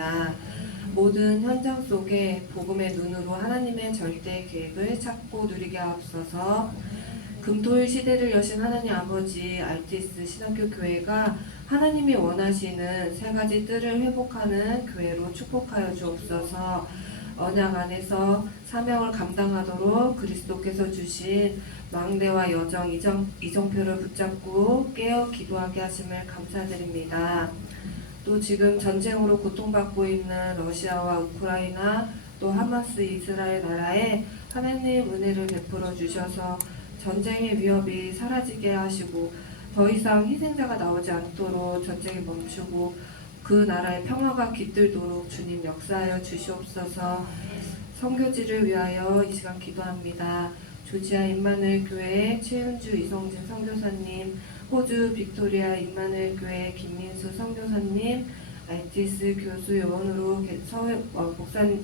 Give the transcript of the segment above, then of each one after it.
부탁드립니다. 모든 현장 속에 복음의 눈으로 하나님의 절대 계획을 찾고 누리게 하옵소서. 금토일 시대를 여신 하나님 아버지 RTS 신학교 교회가 하나님이 원하시는 세 가지 뜰을 회복하는 교회로 축복하여 주옵소서. 언약 안에서 사명을 감당하도록 그리스도께서 주신 망대와 여정 이정표를 붙잡고 깨어 기도하게 하심을 감사드립니다. 또 지금 전쟁으로 고통받고 있는 러시아와 우크라이나 또 하마스 이스라엘 나라에 하나님 은혜를 베풀어 주셔서 전쟁의 위협이 사라지게 하시고 더 이상 희생자가 나오지 않도록 전쟁이 멈추고 그 나라의 평화가 깃들도록 주님 역사하여 주시옵소서. 선교지를 위하여 이 시간 기도합니다. 조지아 임마누엘 교회 최은주 이성진 선교사님, 호주 빅토리아 임마누엘 교회 김민수 선교사님, RTS 교수 요원으로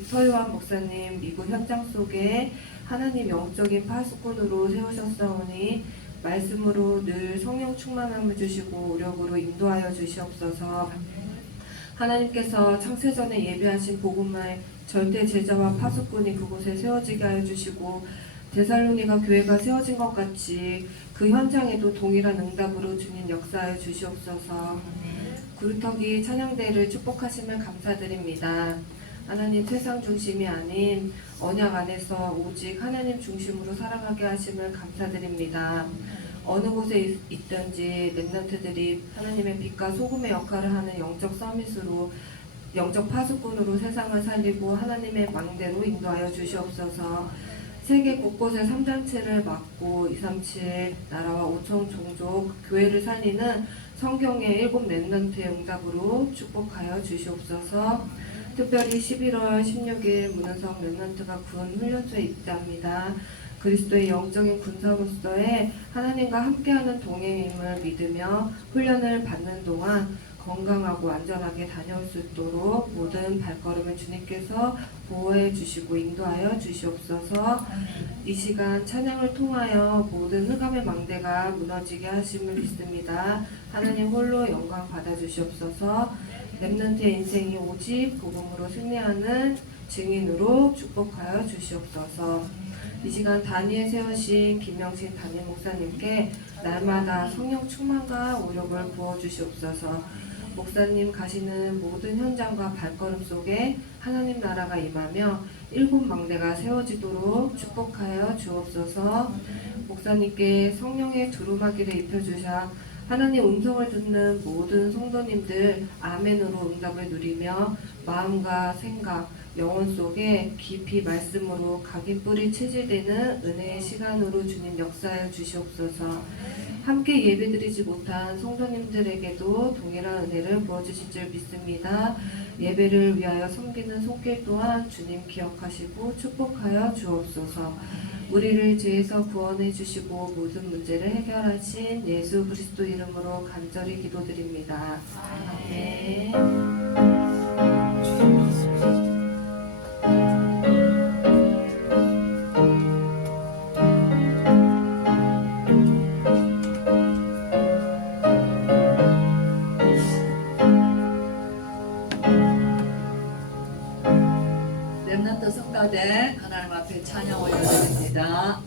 서유환 목사님 미국 현장 속에 하나님 영적인 파수꾼으로 세우셨사오니 말씀으로 늘 성령 충만함을 주시고 오력으로 인도하여 주시옵소서. 하나님께서 창세전에 예비하신 복음의 절대 제자와 파수꾼이 그곳에 세워지게 하여 주시고 데살로니가 교회가 세워진 것 같이 그 현장에도 동일한 응답으로 주님 역사하여 주시옵소서. 구루터기 찬양대를 축복하심을 감사드립니다. 하나님 세상 중심이 아닌 언약 안에서 오직 하나님 중심으로 살아가게 하심을 감사드립니다. 어느 곳에 있든지 렘넌트들이 하나님의 빛과 소금의 역할을 하는 영적 서밋으로 영적 파수꾼으로 세상을 살리고 하나님의 망대로 인도하여 주시옵소서. 세계 곳곳에 3단체를 맡고 237 나라와 5천 종족 교회를 살리는 성경의 7 렘넌트의 응답으로 축복하여 주시옵소서. 특별히 11월 16일 문은성 렘넌트가 군 훈련소에 입대합니다. 그리스도의 영적인 군사로서의 하나님과 함께하는 동행임을 믿으며 훈련을 받는 동안 건강하고 안전하게 다녀올 수 있도록 모든 발걸음을 주님께서 보호해 주시고 인도하여 주시옵소서. 이 시간 찬양을 통하여 모든 흑암의 망대가 무너지게 하심을 믿습니다. 하나님 홀로 영광 받아 주시옵소서. 렘넌트의 인생이 오직 복음으로 승리하는 증인으로 축복하여 주시옵소서. 이 시간 단위에 세우신 김명신 담임 목사님께 날마다 성령 충만과 오력을 부어주시옵소서. 목사님 가시는 모든 현장과 발걸음 속에 하나님 나라가 임하며 7 망대가 세워지도록 축복하여 주옵소서. 목사님께 성령의 두루마기를 입혀주셔 하나님 음성을 듣는 모든 성도님들 아멘으로 응답을 누리며 마음과 생각, 영혼 속에 깊이 말씀으로 각인 뿌리 체질되는 은혜의 시간으로 주님 역사하여 주시옵소서. 함께 예배드리지 못한 성도님들에게도 동일한 은혜를 부어주실 줄 믿습니다. 예배를 위하여 섬기는 손길 또한 주님 기억하시고 축복하여 주옵소서. 우리를 죄에서 구원해 주시고 모든 문제를 해결하신 예수 그리스도 이름으로 간절히 기도드립니다. 아멘. 렘넌트 성가대 하나님 앞에 찬양 올려드립니다.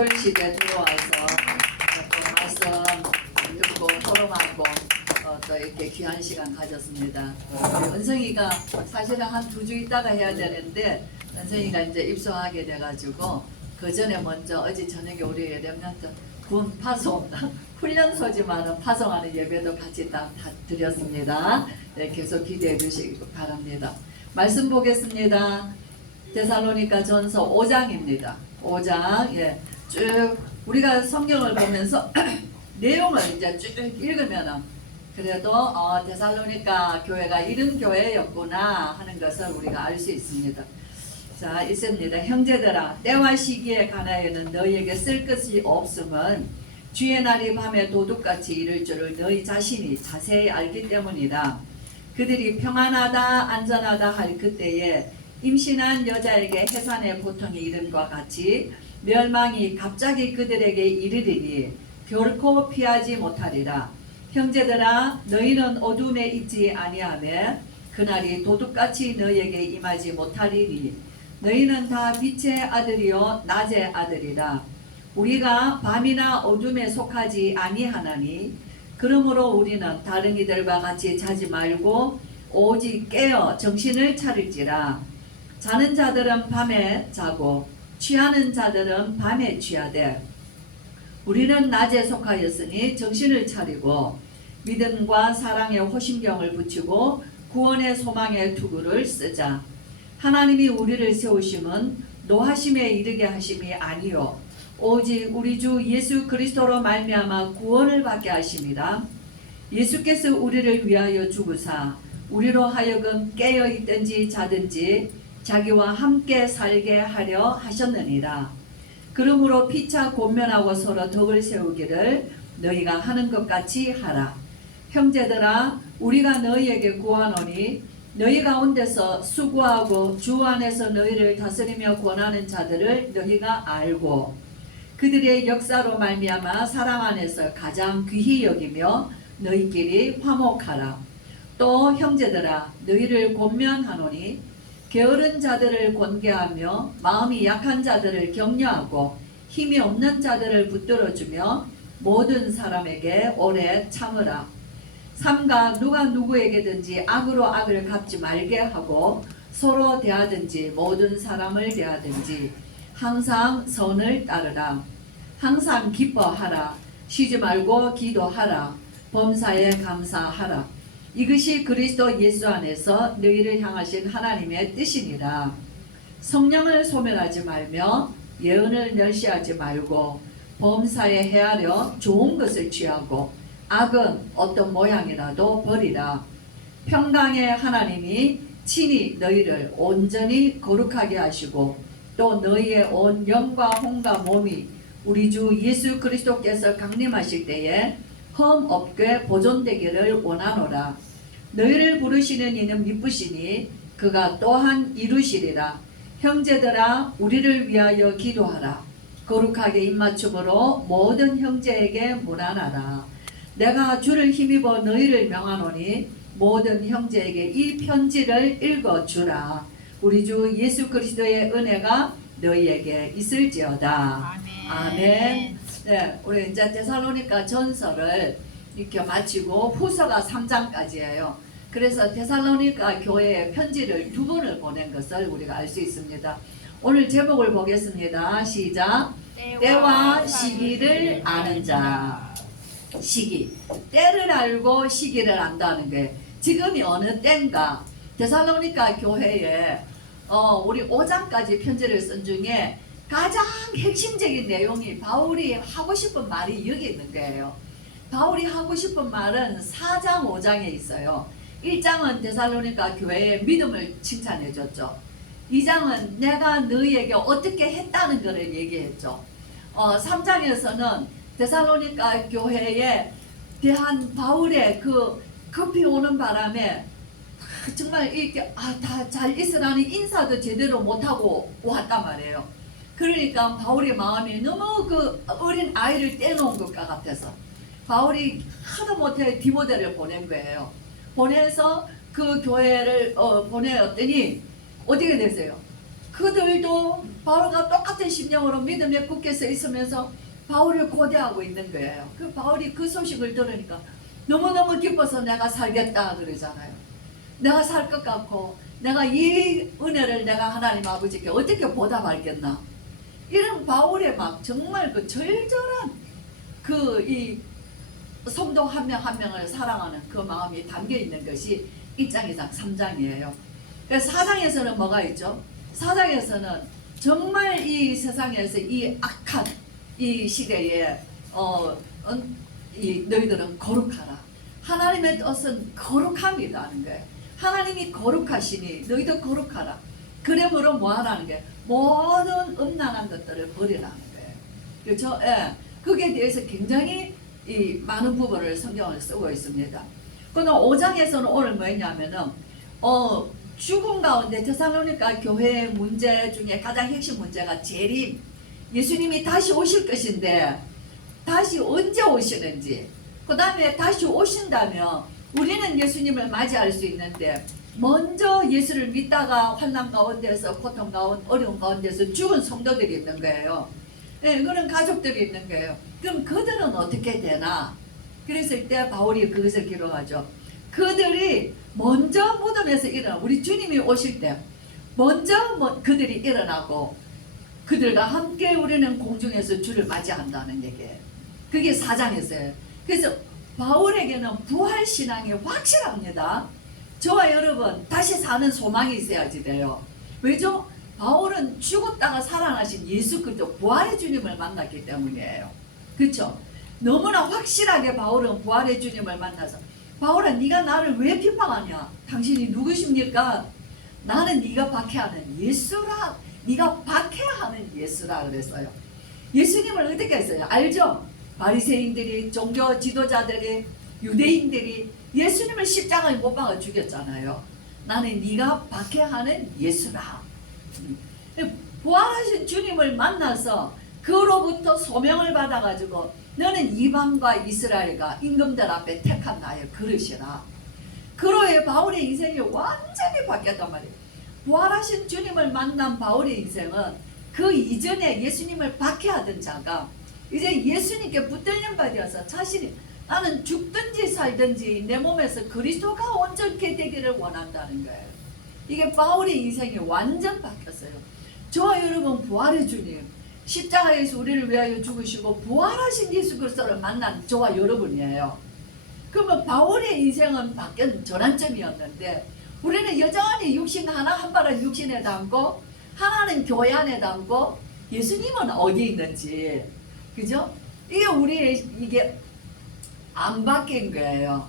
금토일 시대 들어와서 또 말씀 듣고 토론하고 또 이렇게 귀한 시간 가졌습니다. 우리 은성이가 사실은 한 2주 있다가 해야 되는데 은성이가 이제 입소하게 돼가지고 그 전에 먼저 어제 저녁에 우리 렘넌트 군 파송 훈련소지만은 파송하는 예배도 같이 다 드렸습니다. 네, 계속 기대해 주시기 바랍니다. 말씀 보겠습니다. 데살로니가 전서 5장입니다. 5장 쭉 우리가 성경을 보면서 내용을 이제 쭉 읽으면은 그래도 데살로니가 교회가 이런 교회였구나 하는 것을 우리가 알 수 있습니다. 자, 있습니다. 형제들아, 때와 시기에 관하여는 너희에게 쓸 것이 없음은 주의 날이 밤에 도둑같이 이를 줄을 너희 자신이 자세히 알기 때문이다. 그들이 평안하다 안전하다 할 그때에 임신한 여자에게 해산의 고통이 이름과 같이 멸망이 갑자기 그들에게 이르리니 결코 피하지 못하리라. 형제들아, 너희는 어둠에 있지 아니하며 그날이 도둑같이 너희에게 임하지 못하리니 너희는 다 빛의 아들이요 낮의 아들이라. 우리가 밤이나 어둠에 속하지 아니하나니 그러므로 우리는 다른 이들과 같이 자지 말고 오직 깨어 정신을 차릴지라. 자는 자들은 밤에 자고 취하는 자들은 밤에 취하되 우리는 낮에 속하였으니 정신을 차리고 믿음과 사랑의 호심경을 붙이고 구원의 소망의 투구를 쓰자. 하나님이 우리를 세우심은 노하심에 이르게 하심이 아니요 오직 우리 주 예수 그리스도로 말미암아 구원을 받게 하심이라. 예수께서 우리를 위하여 죽으사 우리로 하여금 깨어 있든지 자든지 자기와 함께 살게 하려 하셨느니라. 그러므로 피차 권면하고 서로 덕을 세우기를 너희가 하는 것 같이 하라. 형제들아, 우리가 너희에게 구하노니 너희 가운데서 수고하고 주 안에서 너희를 다스리며 권하는 자들을 너희가 알고 그들의 역사로 말미암아 사랑 안에서 가장 귀히 여기며 너희끼리 화목하라. 또 형제들아, 너희를 권면하노니 게으른 자들을 권계하며 마음이 약한 자들을 격려하고 힘이 없는 자들을 붙들어주며 모든 사람에게 오래 참으라. 삼가 누가 누구에게든지 악으로 악을 갚지 말게 하고 서로 대하든지 모든 사람을 대하든지 항상 선을 따르라. 항상 기뻐하라. 쉬지 말고 기도하라. 범사에 감사하라. 이것이 그리스도 예수 안에서 너희를 향하신 하나님의 뜻이니라. 성령을 소멸하지 말며 예언을 멸시하지 말고 범사에 헤아려 좋은 것을 취하고 악은 어떤 모양이라도 버리라. 평강의 하나님이 친히 너희를 온전히 거룩하게 하시고 또 너희의 온 영과 혼과 몸이 우리 주 예수 그리스도께서 강림하실 때에 흠 없게 보존되기를 원하노라. 너희를 부르시는 이는 미쁘시니 그가 또한 이루시리라. 형제들아, 우리를 위하여 기도하라. 거룩하게 입맞춤으로 모든 형제에게 문안하라. 내가 주를 힘입어 너희를 명하노니 모든 형제에게 이 편지를 읽어주라. 우리 주 예수 그리스도의 은혜가 너희에게 있을지어다. 아멘. 네, 우리 이제 데살로니가 전서를 이렇게 마치고 후서가 3장까지예요. 그래서 데살로니가 교회에 편지를 2번을 보낸 것을 우리가 알 수 있습니다. 오늘 제목을 보겠습니다. 시작. 때와 시기를 아는 자. 시기. 때를 알고 시기를 안다는 게 지금이 어느 때인가. 데살로니가 교회에 우리 5장까지 편지를 쓴 중에 가장 핵심적인 내용이 바울이 하고 싶은 말이 여기 있는 거예요. 바울이 하고 싶은 말은 4장 5장에 있어요. 1장은 데살로니가 교회의 믿음을 칭찬해 줬죠. 2장은 내가 너희에게 어떻게 했다는 것을 얘기했죠. 3장에서는 데살로니가 교회에 대한 바울의 그 급히 오는 바람에 정말 이렇게 다 잘 있으라는 인사도 제대로 못하고 왔단 말이에요. 그러니까 바울의 마음이 너무 그 어린 아이를 떼놓은 것 같아서 바울이 하도 못해 디모데를 보낸 거예요. 보내서 그 교회를 보내었더니 어떻게 됐어요? 그들도 바울과 똑같은 심령으로 믿음에 굳게 서 있으면서 바울을 고대하고 있는 거예요. 그 바울이 그 소식을 들으니까 너무너무 기뻐서 내가 살겠다 그러잖아요. 내가 살 것 같고 내가 이 은혜를 내가 하나님 아버지께 어떻게 보답하겠나. 이런 바울의 막 정말 그 절절한 그 이 성도 한 명 한 명을 사랑하는 그 마음이 담겨 있는 것이 1장, 2장, 3장이에요. 그래서 4장에서는 뭐가 있죠? 4장에서는 정말 이 세상에서 이 악한 이 시대에 이 너희들은 거룩하라. 하나님의 뜻은 거룩함이라는 거예요. 하나님이 거룩하시니 너희도 거룩하라. 그러므로 뭐 하라는 게 모든 음란한 것들을 버리라는 거예요. 그렇죠? 예. 그게 대해서 굉장히 이 많은 부분을 성경을 쓰고 있습니다. 그러나 5장에서는 오늘 뭐였냐면은 죽음 가운데 데살로니가 교회의 문제 중에 가장 핵심 문제가 재림. 예수님이 다시 오실 것인데 다시 언제 오시는지, 그 다음에 다시 오신다면 우리는 예수님을 맞이할 수 있는데 먼저 예수를 믿다가 환난 가운데서 고통 가운데 어려운 가운데서 죽은 성도들이 있는 거예요. 네, 그런 가족들이 있는 거예요. 그럼 그들은 어떻게 되나? 그랬을 때 바울이 그것을 기록하죠. 그들이 먼저 무덤에서 일어나, 우리 주님이 오실 때 먼저 그들이 일어나고 그들과 함께 우리는 공중에서 주를 맞이한다는 얘기예요. 그게 4장에서요. 그래서 바울에게는 부활신앙이 확실합니다. 저와 여러분 다시 사는 소망이 있어야지 돼요. 왜죠? 바울은 죽었다가 살아나신 예수 그리스도 부활의 주님을 만났기 때문이에요. 그렇죠? 너무나 확실하게 바울은 부활의 주님을 만나서 바울아 네가 나를 왜 비판하냐? 당신이 누구십니까? 나는 네가 박해하는 예수라. 네가 박해하는 예수라 그랬어요. 예수님을 어떻게 했어요? 알죠? 바리새인들이, 종교 지도자들이, 유대인들이 예수님을 십자가에 못 박아 죽였잖아요. 나는 네가 박해하는 예수라. 부활하신 주님을 만나서 그로부터 소명을 받아가지고 너는 이방과 이스라엘과 임금들 앞에 택한 나의 그릇이라. 그로의 바울의 인생이 완전히 바뀌었단 말이에요. 부활하신 주님을 만난 바울의 인생은 그 이전에 예수님을 박해하던 자가 이제 예수님께 붙들림 받아서 자신이 나는 죽든지 살든지 내 몸에서 그리스도가 온전케 되기를 원한다는 거예요. 이게 바울의 인생이 완전 바뀌었어요. 저와 여러분 부활의 주님, 십자가에서 우리를 위하여 죽으시고 부활하신 예수 그리스도를 만난 저와 여러분이에요. 그러면 바울의 인생은 바뀐 전환점이었는데 우리는 여전히 육신 하나 한 발은 육신에 담고 하나는 교회 안에 담고 예수님은 어디 있는지, 그죠? 이게 우리의 이게 안 바뀐 거예요.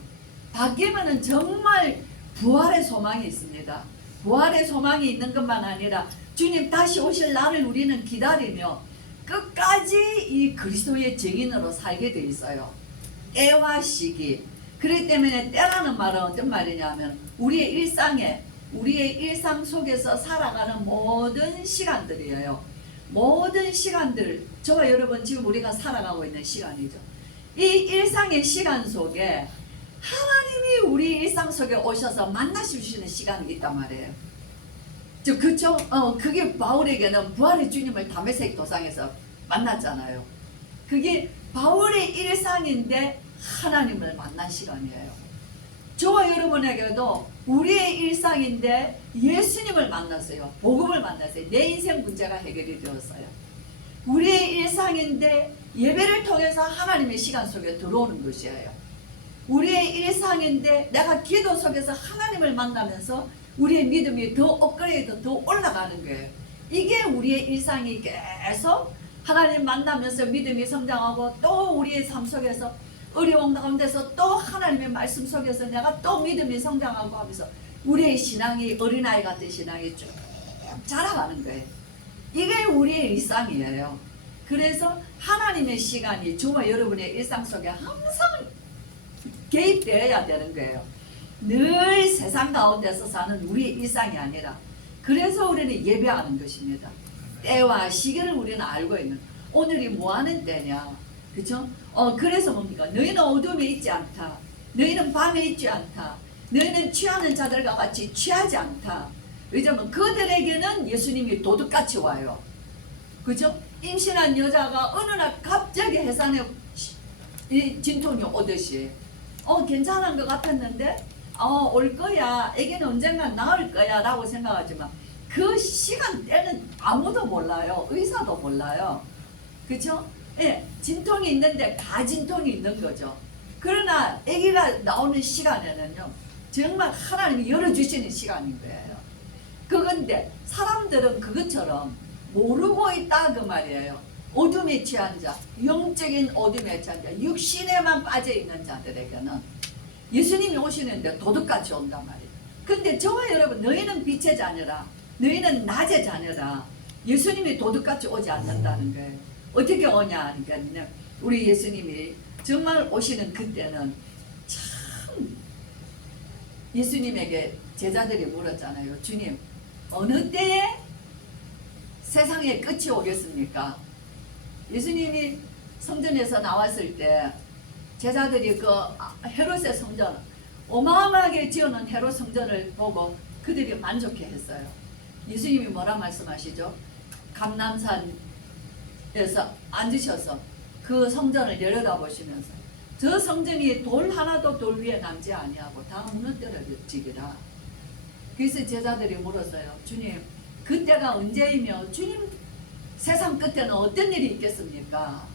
바뀌면은 정말 부활의 소망이 있습니다. 부활의 소망이 있는 것만 아니라 주님 다시 오실 날을 우리는 기다리며 끝까지 이 그리스도의 증인으로 살게 돼 있어요. 때와 시기. 그렇기 때문에 때라는 말은 어떤 말이냐면 우리의 일상 속에서 살아가는 모든 시간들이에요. 모든 시간들, 저와 여러분 지금 우리가 살아가고 있는 시간이죠. 이 일상의 시간 속에 하나님이 우리 일상 속에 오셔서 만나주시는 시간이 있단 말이에요. 그쵸? 그게 바울에게는 부활의 주님을 다메섹 도상에서 만났잖아요. 그게 바울의 일상인데 하나님을 만난 시간이에요. 저와 여러분에게도 우리의 일상인데 예수님을 만났어요. 복음을 만났어요. 내 인생 문제가 해결이 되었어요. 우리의 일상인데 예배를 통해서 하나님의 시간 속에 들어오는 것이에요. 우리의 일상인데 내가 기도 속에서 하나님을 만나면서 우리의 믿음이 더 업그레이드, 더 올라가는 거예요. 이게 우리의 일상이 계속 하나님 만나면서 믿음이 성장하고 또 우리의 삶 속에서 어려운 가운데서 또 하나님의 말씀 속에서 내가 또 믿음이 성장하고 하면서 우리의 신앙이 어린아이 같은 신앙이 쭉 자라가는 거예요. 이게 우리의 일상이에요. 그래서 하나님의 시간이 저와 여러분의 일상 속에 항상 개입되어야 되는 거예요. 늘 세상 가운데서 사는 우리의 일상이 아니라 그래서 우리는 예배하는 것입니다. 때와 시기를 우리는 알고 있는 오늘이 뭐하는 때냐, 그렇죠? 그래서 뭡니까? 너희는 어둠에 있지 않다. 너희는 밤에 있지 않다. 너희는 취하는 자들과 같이 취하지 않다. 왜냐면 그들에게는 예수님이 도둑같이 와요. 그죠? 임신한 여자가 어느 날 갑자기 해산에 이 진통이 오듯이 괜찮은 것 같았는데 올 거야, 애기는 언젠간 나을 거야 라고 생각하지만 그 시간대는 아무도 몰라요. 의사도 몰라요. 그죠? 예, 진통이 있는데 가진통이 있는 거죠. 그러나 아기가 나오는 시간에는요, 정말 하나님이 열어주시는 시간인 거예요. 그건데 사람들은 그것처럼 모르고 있다 그 말이에요. 어둠에 취한 자, 영적인 어둠에 취한 자, 육신에만 빠져 있는 자들에게는 예수님이 오시는데 도둑같이 온단 말이에요. 근데 저와 여러분, 너희는 빛의 자녀라, 너희는 낮의 자녀라. 예수님이 도둑같이 오지 않는다는 거예요. 어떻게 오냐 하니까 우리 예수님이 정말 오시는 그때는 참 예수님에게 제자들이 물었잖아요. 주님, 어느 때에 세상의 끝이 오겠습니까? 예수님이 성전에서 나왔을 때 제자들이 그 헤롯의 성전, 어마어마하게 지어놓은 헤롯 성전을 보고 그들이 만족해 했어요. 예수님이 뭐라 말씀하시죠? 감람산에서 앉으셔서 그 성전을 내려다보시면서 저 성전이 돌 하나도 돌 위에 남지 아니하고 다 무너뜨려지리라. 그래서 제자들이 물었어요. 주님, 그때가 언제이며 주님 세상 끝에는 어떤 일이 있겠습니까?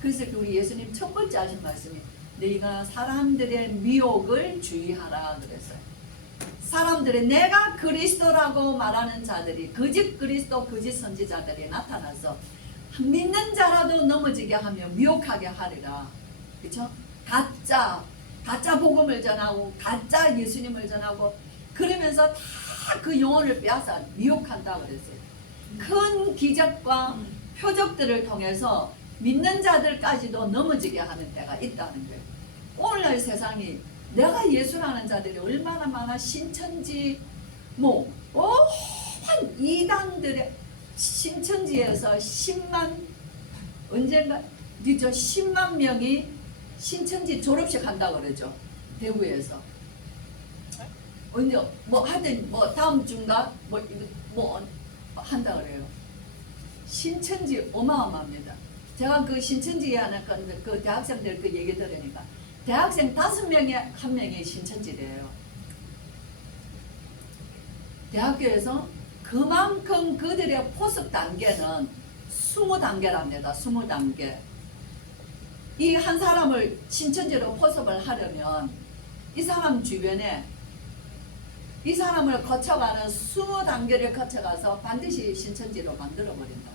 그래서 우리 예수님 첫 번째 하신 말씀이 너희가 사람들의 미혹을 주의하라 그랬어요. 사람들의 내가 그리스도라고 말하는 자들이, 거짓 그리스도, 거짓 선지자들이 나타나서 믿는 자라도 넘어지게 하며 미혹하게 하리라. 그렇죠? 가짜 복음을 전하고 가짜 예수님을 전하고 그러면서 다 그 영혼을 빼앗아 미혹한다 그랬어요. 큰 기적과 표적들을 통해서 믿는 자들까지도 넘어지게 하는 때가 있다는 거예요. 오늘날 세상이 내가 예수라는 자들이 얼마나 많아. 신천지 한 이단들의 신천지에서 10만 언젠가 늦죠 10만 명이 신천지 졸업식 한다고 그러죠. 대구에서 언제 하여튼 다음 주인가 한다 그래요. 신천지 어마어마합니다. 제가 그 신천지에 하는 그 대학생들 그 얘기 들으니까 대학생 5명에 1명이 신천지래요. 대학교에서 그만큼 그들의 포습 단계는 20단계랍니다. 20단계. 이 한 사람을 신천지로 포섭을 하려면 이 사람 주변에 이 사람을 거쳐가는 20단계를 거쳐가서 반드시 신천지로 만들어버린다.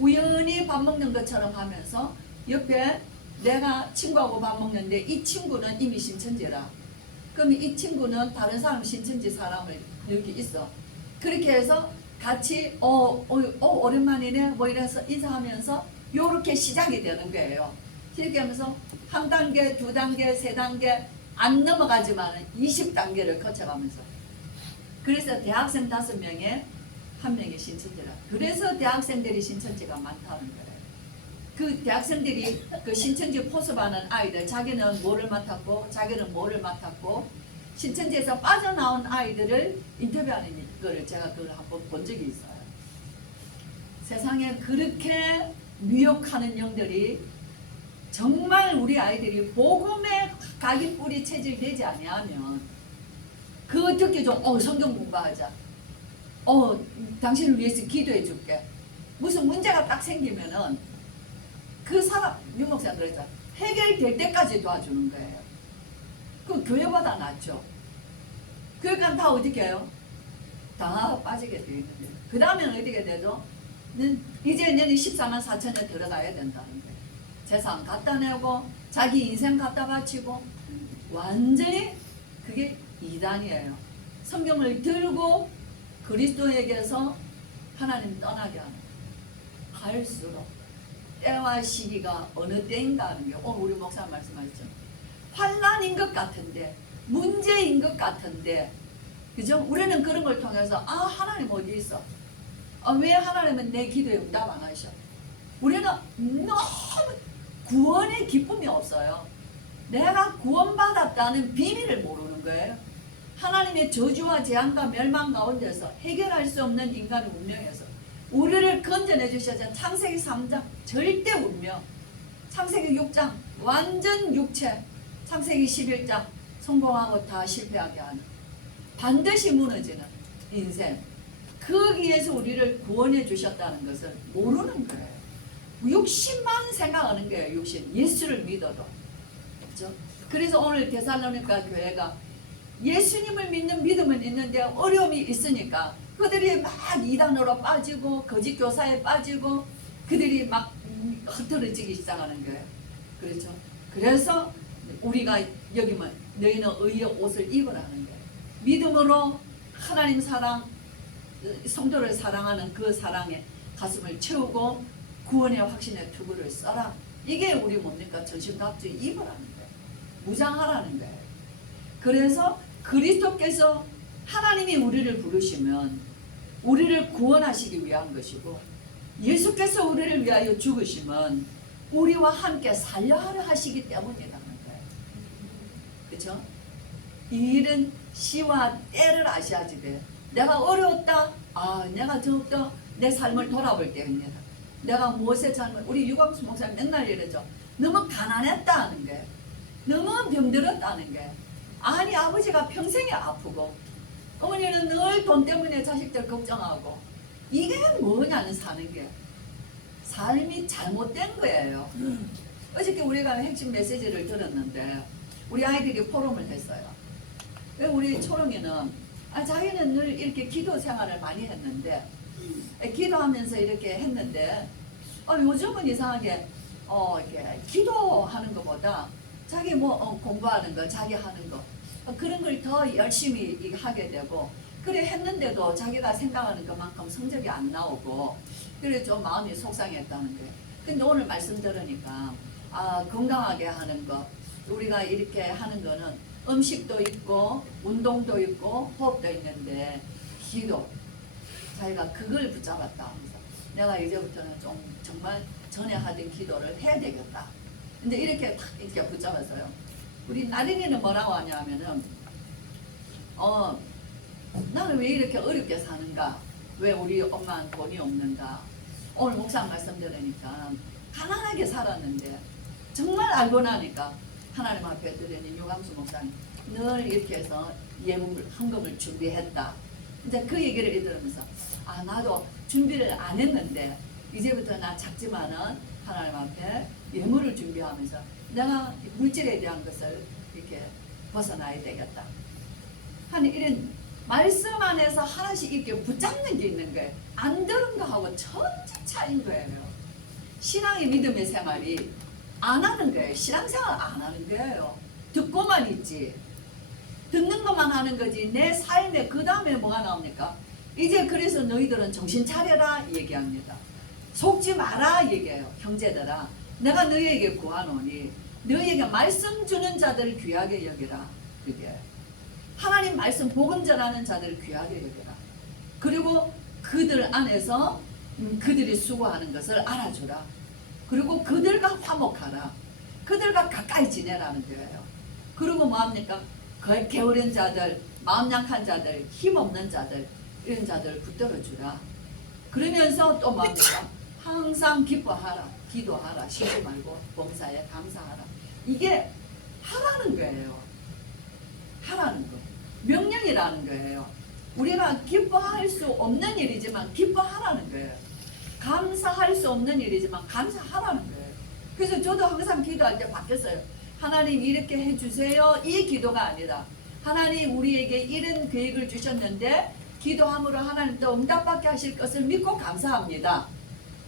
우연히 밥 먹는 것처럼 하면서 옆에 내가 친구하고 밥 먹는데 이 친구는 이미 신천지라. 그럼 이 친구는 다른 사람 신천지 사람을 여기 있어. 그렇게 해서 같이 오랜만이네 이래서 인사하면서 요렇게 시작이 되는 거예요. 이렇게 하면서 한 단계, 두 단계, 세 단계 안 넘어가지만 20단계를 거쳐가면서 그래서 대학생 5명에 1명이 신천지라. 그래서 대학생들이 신천지가 많다는 거예요. 그 대학생들이 그 신천지 포섭하는 아이들 자기는 뭐를 맡았고 자기는 뭐를 맡았고 신천지에서 빠져나온 아이들을 인터뷰하는 거를 제가 그걸 한번 본 적이 있어요. 세상에 그렇게 미혹하는 영들이 정말 우리 아이들이 복음의 각인 뿌리 체질되지 아니하면 그거 듣기 좀 성경 공부하자. 당신을 위해서 기도해 줄게. 무슨 문제가 딱 생기면은 그 사람 유목사님 그랬죠. 해결될 때까지 도와주는 거예요. 그 교회보다 낫죠. 그러니까 다 어떻게 해요? 다 빠지게 되어 있는 거예요. 그 다음에는 어떻게 되죠? 이제 내년 14만 4천에 들어가야 된다는 거예요. 재산 갖다 내고 자기 인생 갖다 바치고 완전히 그게 이단이에요. 성경을 들고 그리스도에게서 하나님 떠나게 하는 거예요. 갈수록 때와 시기가 어느 때인가 하는 게 오늘 우리 목사 말씀하셨죠. 환난인 것 같은데 문제인 것 같은데 그죠? 우리는 그런 걸 통해서 하나님 어디 있어? 왜 하나님은 내 기도에 응답 안 하셔? 우리는 너무 구원의 기쁨이 없어요. 내가 구원받았다는 비밀을 모르는 거예요. 하나님의 저주와 재앙과 멸망 가운데서 해결할 수 없는 인간의 운명에서 우리를 건져내 주셔서 창세기 3장 절대 운명, 창세기 6장 완전 육체, 창세기 11장 성공하고 다 실패하게 하는, 반드시 무너지는 인생, 거기에서 우리를 구원해 주셨다는 것을 모르는 거예요. 육신만 생각하는 거예요. 육신. 예수를 믿어도. 그렇죠? 그래서 오늘 데살로니가 교회가 예수님을 믿는 믿음은 있는데 어려움이 있으니까 그들이 막 이단으로 빠지고 거짓 교사에 빠지고 그들이 막 흐트러지기 시작하는 거예요. 그렇죠? 그래서 우리가 여기면 너희는 의의 옷을 입으라는 거예요. 믿음으로 하나님 사랑, 성도를 사랑하는 그 사랑에 가슴을 채우고 구원의 확신의 투구를 써라. 이게 우리 뭡니까? 전신갑주 입으라는 거예요. 무장하라는 거예요. 그래서 그리스도께서 하나님이 우리를 부르시면 우리를 구원하시기 위한 것이고, 예수께서 우리를 위하여 죽으시면 우리와 함께 살려하려 하시기 때문이라는 거예요. 그렇죠? 이 일은 시와 때를 아셔야지 돼요. 내가 어려웠다. 내가 저부터 내 삶을 돌아볼 때입니다. 내가 무엇에 잘못, 우리 유광수 목사님 맨날 이러죠. 너무 가난했다는 게, 너무 병들었다는 게. 아니, 아버지가 평생에 아프고 어머니는 늘 돈 때문에 자식들 걱정하고, 이게 뭐냐는 사는 게 삶이 잘못된 거예요. 어저께 우리가 핵심 메시지를 들었는데 우리 아이들이 포럼을 했어요. 우리 초롱이는 자기는 늘 이렇게 기도 생활을 많이 했는데, 기도하면서 이렇게 했는데 요즘은 이상하게 이렇게 기도하는 것보다 자기 공부하는 거, 자기 하는 거, 그런 걸 더 열심히 하게 되고, 그래 했는데도 자기가 생각하는 것만큼 성적이 안 나오고, 그래 좀 마음이 속상했다는 거예요. 근데 오늘 말씀 들으니까 건강하게 하는 것, 우리가 이렇게 하는 거는 음식도 있고 운동도 있고 호흡도 있는데, 기도, 자기가 그걸 붙잡았다 하면서 내가 이제부터는 좀 정말 전에 하던 기도를 해야 되겠다. 근데 이렇게 딱 이렇게 붙잡았어요. 우리 나린이는 뭐라고 하냐면은 나는 왜 이렇게 어렵게 사는가? 왜 우리 엄마는 돈이 없는가? 오늘 목사 말씀 들으니까 가난하게 살았는데 정말 알고 나니까 하나님 앞에 드리는 유광수 목사님 늘 이렇게 해서 예물 헌금을 준비했다. 이제 그 얘기를 들으면서 나도 준비를 안 했는데 이제부터 나 작지만은 하나님 앞에 예물을 준비하면서 내가 물질에 대한 것을 이렇게 벗어나야 되겠다 하는 이런 말씀 안에서 하나씩 이렇게 붙잡는 게 있는 거예요. 안 들은 거하고 천지 차이인 거예요. 신앙의 믿음의 생활이 안 하는 거예요. 신앙생활 안 하는 거예요. 듣고만 있지. 듣는 것만 하는 거지. 내 삶에 그 다음에 뭐가 나옵니까? 이제 그래서 너희들은 정신 차려라 얘기합니다. 속지 마라 얘기해요. 형제들아, 내가 너희에게 구하노니 너희에게 말씀 주는 자들을 귀하게 여기라. 그게 하나님 말씀 복음 전하는 자들을 귀하게 여기라. 그리고 그들 안에서 그들이 수고하는 것을 알아주라. 그리고 그들과 화목하라. 그들과 가까이 지내라는 거예요. 그리고 뭐합니까? 게으른 자들, 마음 약한 자들, 힘없는 자들, 이런 자들을 붙들어 주라. 그러면서 또 뭐합니까? 항상 기뻐하라. 기도하라. 쉬지 말고 봉사에 감사하라. 이게 하라는 거예요. 하라는 거. 명령이라는 거예요. 우리가 기뻐할 수 없는 일이지만 기뻐하라는 거예요. 감사할 수 없는 일이지만 감사하라는 거예요. 그래서 저도 항상 기도할 때 바뀌었어요. 하나님 이렇게 해주세요. 이 기도가 아니라 하나님 우리에게 이런 계획을 주셨는데 기도함으로 하나님 또 응답받게 하실 것을 믿고 감사합니다.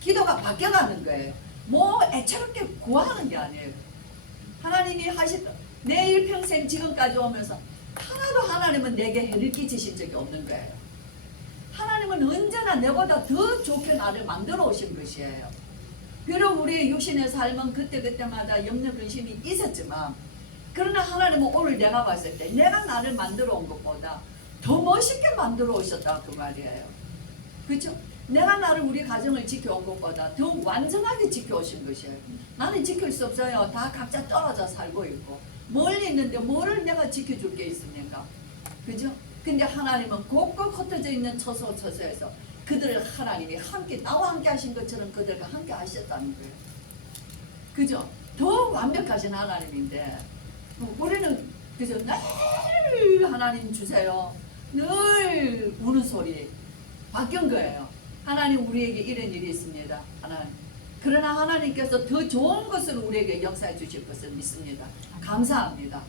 기도가 바뀌어가는 거예요. 뭐 애처롭게 구하는 게 아니에요. 하나님이 내 일평생 지금까지 오면서 하나도 하나님은 내게 해를 끼치신 적이 없는 거예요. 하나님은 언제나 내보다 더 좋게 나를 만들어 오신 것이에요. 비록 우리의 육신의 삶은 그때그때마다 염려 근심이 있었지만, 그러나 하나님은 오늘 내가 봤을 때 내가 나를 만들어 온 것보다 더 멋있게 만들어 오셨다 그 말이에요. 그렇죠? 내가 나를 우리 가정을 지켜온 것보다 더 완전하게 지켜오신 것이에요. 나는 지킬 수 없어요. 다 각자 떨어져 살고 있고 멀리 있는데 뭐를 내가 지켜줄 게 있습니까? 그죠? 근데 하나님은 곳곳 흩어져 있는 처소에서 그들을 하나님이 함께 나와 함께 하신 것처럼 그들과 함께 하셨다는 거예요. 그죠? 더 완벽하신 하나님인데 우리는 그죠? 늘 하나님 주세요. 늘 우는 소리 바뀐 거예요. 하나님 우리에게 이런 일이 있습니다. 하나님. 그러나 하나님께서 더 좋은 것을 우리에게 역사해 주실 것을 믿습니다. 감사합니다.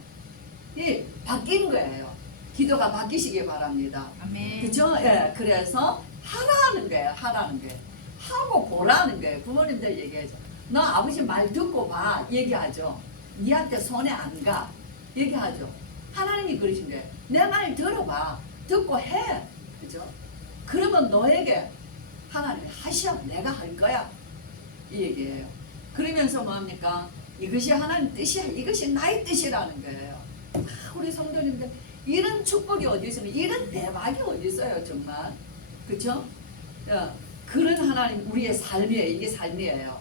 이 바뀐 거예요. 기도가 바뀌시기 바랍니다. 아멘. 그죠? 예. 그래서 하라는 거예요. 하라는 거예요. 하고 보라는 거예요. 부모님들 얘기하죠. 너 아버지 말 듣고 봐. 얘기하죠. 니한테 손에 안 가. 얘기하죠. 하나님이 그러신 거예요. 내 말 들어봐. 듣고 해. 그죠? 그러면 너에게 하나님이 하시오. 내가 할 거야. 이 얘기예요. 그러면서 뭐합니까? 이것이 하나님 뜻이야. 이것이 나의 뜻이라는 거예요. 우리 성도님들 이런 축복이 어디 있으면 이런 대박이 어디 있어요 정말. 그렇죠? 그런 하나님 우리의 삶이에요. 이게 삶이에요.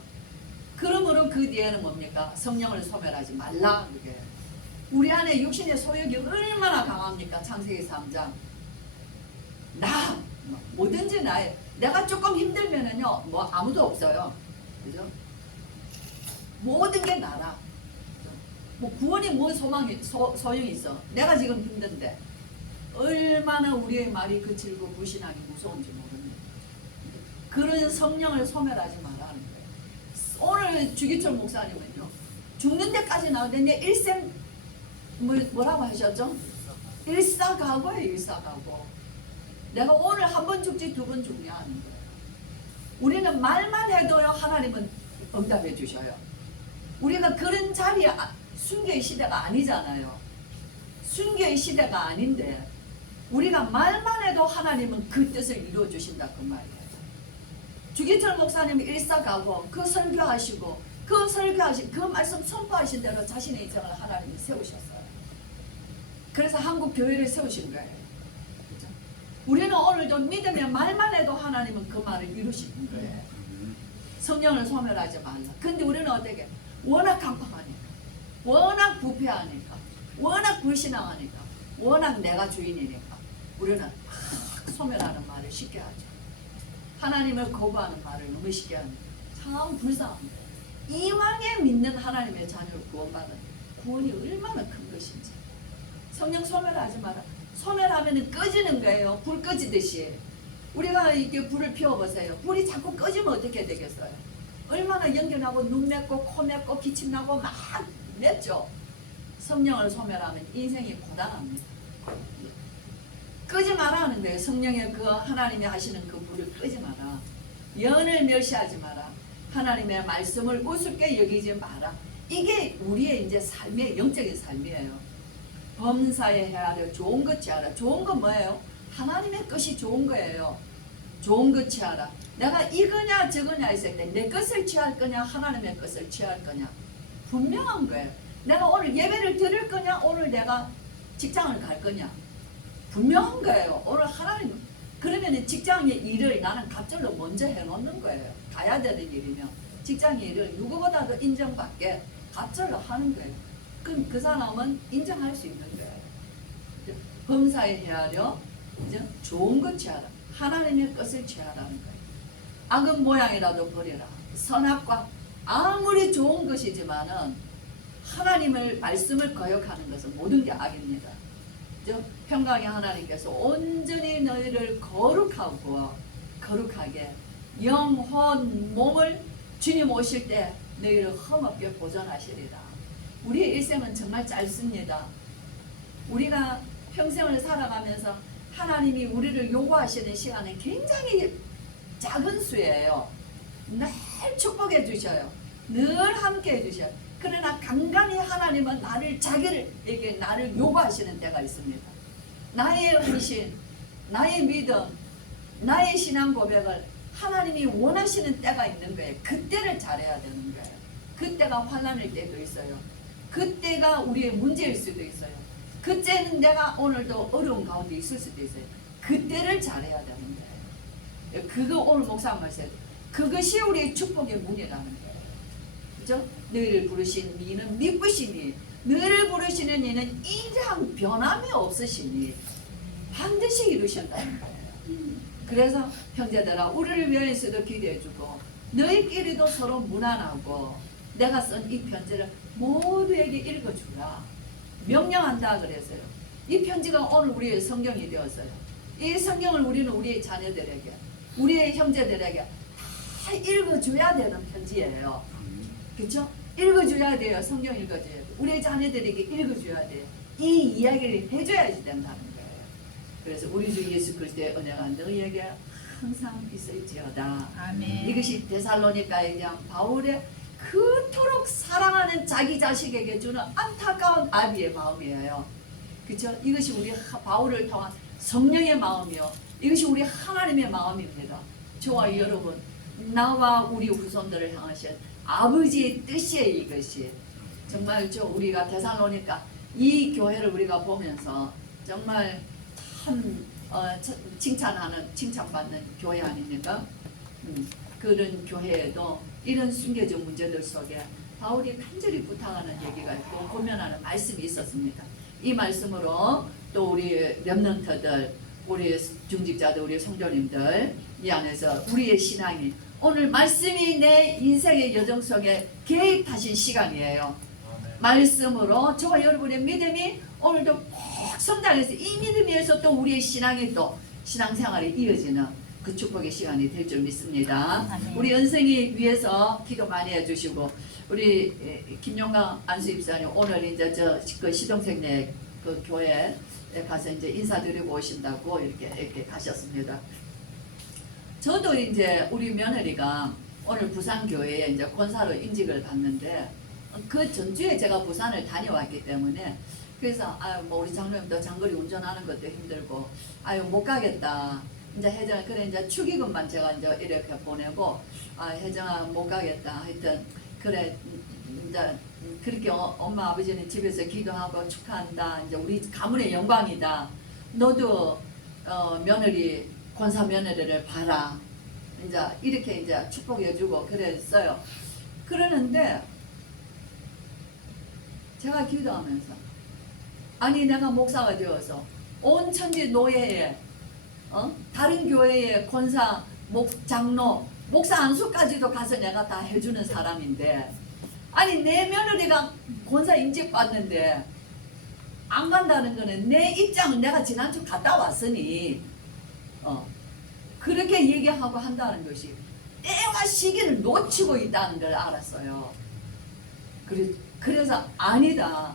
그러므로 그 뒤에는 뭡니까? 성령을 소멸하지 말라. 그게 우리 안에 육신의 소욕이 얼마나 강합니까? 창세기 3장 나 뭐든지 나의 내가 조금 힘들면은요 뭐 아무도 없어요. 그죠? 모든 게 나라. 뭐 구원이 뭔 소용이 있어. 내가 지금 힘든데 얼마나 우리의 말이 거칠고 무신하기 무서운지 모릅니다. 그런 성령을 소멸하지 말라는 거예요. 오늘 주기철 목사님은요 죽는 데까지 나오는데 일생 뭐라고 하셨죠? 일사각오예요. 일사각오. 내가 오늘 한 번 죽지 두 번 죽냐 하는 거예요. 우리는 말만 해도요 하나님은 응답해 주셔요. 우리가 그런 자리에 순교의 시대가 아니잖아요. 순교의 시대가 아닌데 우리가 말만 해도 하나님은 그 뜻을 이루어 주신다 그 말이에요. 주기철 목사님이 일사가고 그 설교하시고 그 말씀 선포하신 대로 자신의 인생을 하나님이 세우셨어요. 그래서 한국 교회를 세우신 거예요. 그렇죠? 우리는 오늘도 믿으면 말만 해도 하나님은 그 말을 이루시는 거예요. 성령을 소멸하지 말라. 근데 우리는 어떻게? 워낙 강팍하니까, 워낙 부패하니까, 워낙 불신앙하니까, 워낙 내가 주인이니까 우리는 막 소멸하는 말을 쉽게 하죠. 하나님을 거부하는 말을 너무 쉽게 합니다. 참 불쌍합니다. 이왕에 믿는 하나님의 자녀를 구원받은 구원이 얼마나 큰 것인지. 성령 소멸하지 마라. 소멸하면 꺼지는 거예요. 불 꺼지듯이. 우리가 이렇게 불을 피워보세요. 불이 자꾸 꺼지면 어떻게 되겠어요? 얼마나 연기나고 눈 맵고 코 맵고 기침 나고 막 맵죠. 성령을 소멸하면 인생이 고단합니다. 끄지 마라는 거예요. 성령의 그 하나님이 하시는 그 불을 끄지 마라. 연을 멸시하지 마라. 하나님의 말씀을 우습게 여기지 마라. 이게 우리의 이제 삶의 영적인 삶이에요. 범사에 헤아려 좋은 것 취하라. 좋은 건 뭐예요? 하나님의 것이 좋은 거예요. 좋은 것 취하라. 내가 이거냐 저거냐 했을 때 내 것을 취할 거냐 하나님의 것을 취할 거냐 분명한 거예요. 내가 오늘 예배를 드릴 거냐 오늘 내가 직장을 갈 거냐 분명한 거예요. 오늘 하나님 그러면 직장의 일을 나는 갑절로 먼저 해놓는 거예요. 가야 되는 일이면 직장의 일을 누구보다도 인정받게 갑절로 하는 거예요. 그럼 그 사람은 인정할 수 있는 거예요. 범사에 헤아려 이제 좋은 것 취하라. 하나님의 것을 취하라는 거예요. 악은 모양이라도 버려라. 선악과 아무리 좋은 것이지만은 하나님을 말씀을 거역하는 것은 모든 게 악입니다. 평강의 하나님께서 온전히 너희를 거룩하게 영혼 몸을 주님 오실 때 너희를 흠없게 보존하시리라. 우리의 일생은 정말 짧습니다. 우리가 평생을 살아가면서 하나님이 우리를 요구하시는 시간은 굉장히 작은 수예요. 늘 축복해 주셔요. 늘 함께 해 주셔요. 그러나 간간히 하나님은 자기에게 나를 요구하시는 때가 있습니다. 나의 헌신, 나의 믿음, 나의 신앙 고백을 하나님이 원하시는 때가 있는 거예요. 그때를 잘해야 되는 거예요. 그때가 환난일 때도 있어요. 그때가 우리의 문제일 수도 있어요. 그때는 내가 오늘도 어려운 가운데 있을 수도 있어요. 그때를 잘해야 되는 거예요. 그거 오늘 목사 말씀 그것이 우리의 축복의 문이라는 거예요. 그죠? 너희를 부르신 이는 미쁘시니 너희를 부르시는 이는 이랑 변함이 없으시니 반드시 이루신다. 그래서 형제들아 우리를 위해서도 기도해주고 너희끼리도 서로 무난하고 내가 쓴 이 편지를 모두에게 읽어주라. 명령한다 그랬어요. 이 편지가 오늘 우리의 성경이 되었어요. 이 성경을 우리는 우리의 자녀들에게 우리의 형제들에게 다 읽어줘야 되는 편지예요. 그렇죠? 읽어줘야 돼요. 성경 읽어줘야 돼요. 우리의 자녀들에게 읽어줘야 돼요. 이 이야기를 해줘야지 된다는 거예요. 그래서 우리 주 예수 그리스도의 은혜가 너희에게 항상 있을지어다. 아멘. 이것이 데살로니가에 대한 바울의 그토록 사랑하는 자기 자식에게 주는 안타까운 아비의 마음이에요. 그렇죠? 이것이 우리 바울을 통한 성령의 마음이요. 이것이 우리 하나님의 마음입니다. 저와 여러분, 나와 우리 후손들을 향하신 아버지의 뜻이에요. 이것이 정말 우리가 데살로니가 이 교회를 우리가 보면서 정말 참 칭찬받는 교회 아닙니까? 그런 교회에도 이런 숨겨진 문제들 속에 바울이 간절히 부탁하는 얘기가 있고 고면하는 말씀이 있었습니다. 이 말씀으로 또 우리 렘넌트들, 우리 중직자들, 우리 성도님들 이 안에서 우리의 신앙이 오늘 말씀이 내 인생의 여정 속에 개입하신 시간이에요. 말씀으로 저와 여러분의 믿음이 오늘도 꼭 성장해서 이 믿음 위에서 또 우리의 신앙이 또 신앙생활이 이어지는 그 축복의 시간이 될 줄 믿습니다. 아멘. 우리 은성이 위해서 기도 많이 해주시고 우리 김용강 안수입사님 오늘 이제 그 시동생네 그 교회에 가서 이제 인사드리고 오신다고 이렇게 가셨습니다. 저도 이제 우리 며느리가 오늘 부산 교회에 이제 권사로 임직을 받는데 그 전주에 제가 부산을 다녀왔기 때문에 그래서 뭐 우리 장로님도 장거리 운전하는 것도 힘들고 못 가겠다. 이제 혜정아 그래 이제 축의금만 제가 이제 이렇게 보내고 혜정아 못 가겠다. 하여튼 그래 이제 그렇게 엄마 아버지는 집에서 기도하고 축하한다. 이제 우리 가문의 영광이다. 너도 며느리 권사 며느리를 봐라. 이제 이렇게 이제 축복해주고 그랬어요. 그러는데 제가 기도하면서 아니 내가 목사가 되어서 온 천지 노예에 다른 교회의 권사, 장로, 목사 안수까지도 가서 내가 다 해주는 사람인데 아니 내 며느리가 권사 임직 받는데 안 간다는 거는 내 입장은 내가 지난주 갔다 왔으니 그렇게 얘기하고 한다는 것이 때와 시기를 놓치고 있다는 걸 알았어요. 그래서 아니다.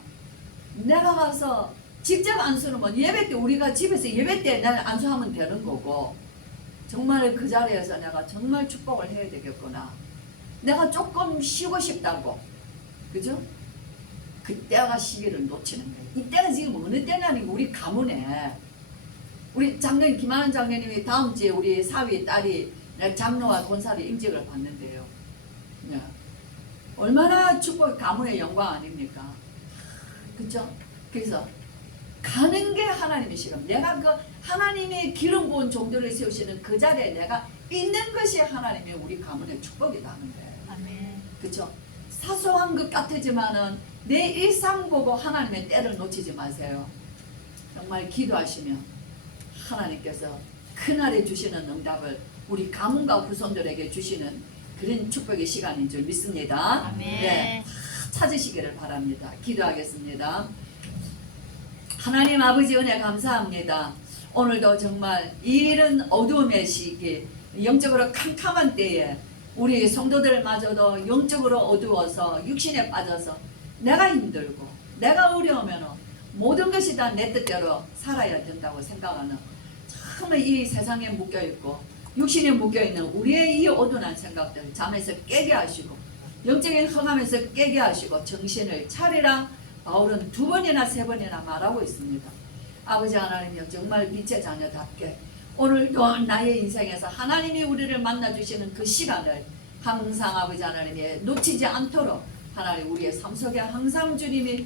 내가 가서 직접 안수는 뭐 예배 때 우리가 집에서 예배 때 날 안수하면 되는 거고 정말 그 자리에서 내가 정말 축복을 해야 되겠구나. 내가 조금 쉬고 싶다고. 그죠? 그때가 시기를 놓치는 거예요. 이때가 지금 어느 때냐니 우리 가문에 우리 장로님 김하은 장로님이 다음 주에 우리 사위 딸이 장로와 권사를 임직을 받는데요. 네. 얼마나 축복 가문의 영광 아닙니까? 그죠? 그래서 가는 게 하나님의 시간. 내가 그 하나님의 기름 부은 종들을 세우시는 그 자리에 내가 있는 것이 하나님의 우리 가문의 축복이다 하는 거예요. 아멘. 그렇죠? 사소한 것 같지만은 내 일상 보고 하나님의 때를 놓치지 마세요. 정말 기도하시면 하나님께서 그날에 주시는 응답을 우리 가문과 후손들에게 주시는 그런 축복의 시간인 줄 믿습니다. 아멘. 네, 찾으시기를 바랍니다. 기도하겠습니다. 하나님 아버지 은혜 감사합니다. 오늘도 정말 이런 어두움의 시기, 영적으로 캄캄한 때에 우리 성도들마저도 영적으로 어두워서 육신에 빠져서 내가 힘들고 내가 어려우면 모든 것이 다 내 뜻대로 살아야 된다고 생각하는 정말 이 세상에 묶여있고 육신에 묶여있는 우리의 이 어두운 생각들 잠에서 깨게 하시고 영적인 흥함에서 깨게 하시고 정신을 차리라 바울은 2번이나 3번이나 말하고 있습니다. 아버지 하나님이여 정말 빛의 자녀답게 오늘도 나의 인생에서 하나님이 우리를 만나주시는 그 시간을 항상 아버지 하나님이 놓치지 않도록 하나님 우리의 삶 속에 항상 주님이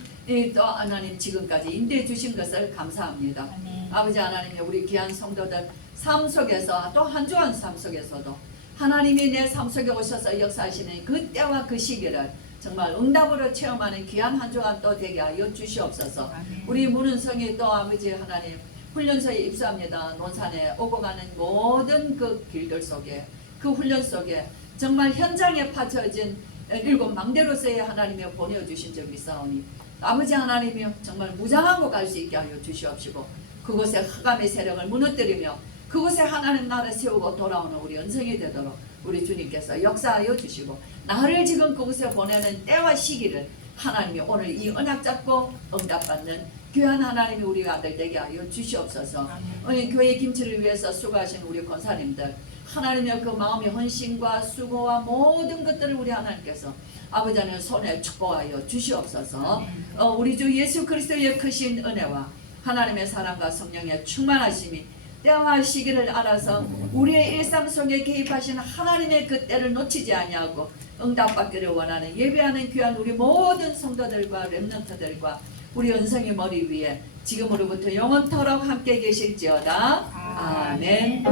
또 하나님 지금까지 인도해 주신 것을 감사합니다. 아멘. 아버지 하나님이 우리 귀한 성도들 삶 속에서 또 한 주한 삶 속에서도 하나님이 내 삶 속에 오셔서 역사하시는 그 때와 그 시기를 정말 응답으로 체험하는 귀한 한 주간 또 되게 하여 주시옵소서. 아멘. 우리 문은성이 또 아버지 하나님 훈련소에 입소합니다. 논산에 오고 가는 모든 그 길들 속에 그 훈련 속에 정말 현장에 파쳐진 7망대로서의 하나님이 보내주신 점이 있사오니 아버지 하나님이여 정말 무장하고 갈 수 있게 하여 주시옵시고 그곳에 흑암의 세력을 무너뜨리며 그곳에 하나님 나라 세우고 돌아오는 우리 은성이 되도록 우리 주님께서 역사하여 주시고 나를 지금 그곳에 보내는 때와 시기를 하나님이 오늘 이 언약 잡고 응답받는 귀한 하나님이 우리 아들 되게 하여 주시옵소서. 오늘 교회 김치를 위해서 수고하신 우리 권사님들 하나님의 그 마음의 헌신과 수고와 모든 것들을 우리 하나님께서 아버지 하나님 손에 축복하여 주시옵소서. 우리 주 예수 그리스도의 크신 은혜와 하나님의 사랑과 성령의 충만하심이 때와 시기를 알아서 우리의 일상 속에 개입하신 하나님의 그 때를 놓치지 아니하고 응답받기를 원하는 예배하는 귀한 우리 모든 성도들과 렘넌트들과 우리 은성의 머리 위에 지금으로부터 영원토록 함께 계실지어다. 아멘.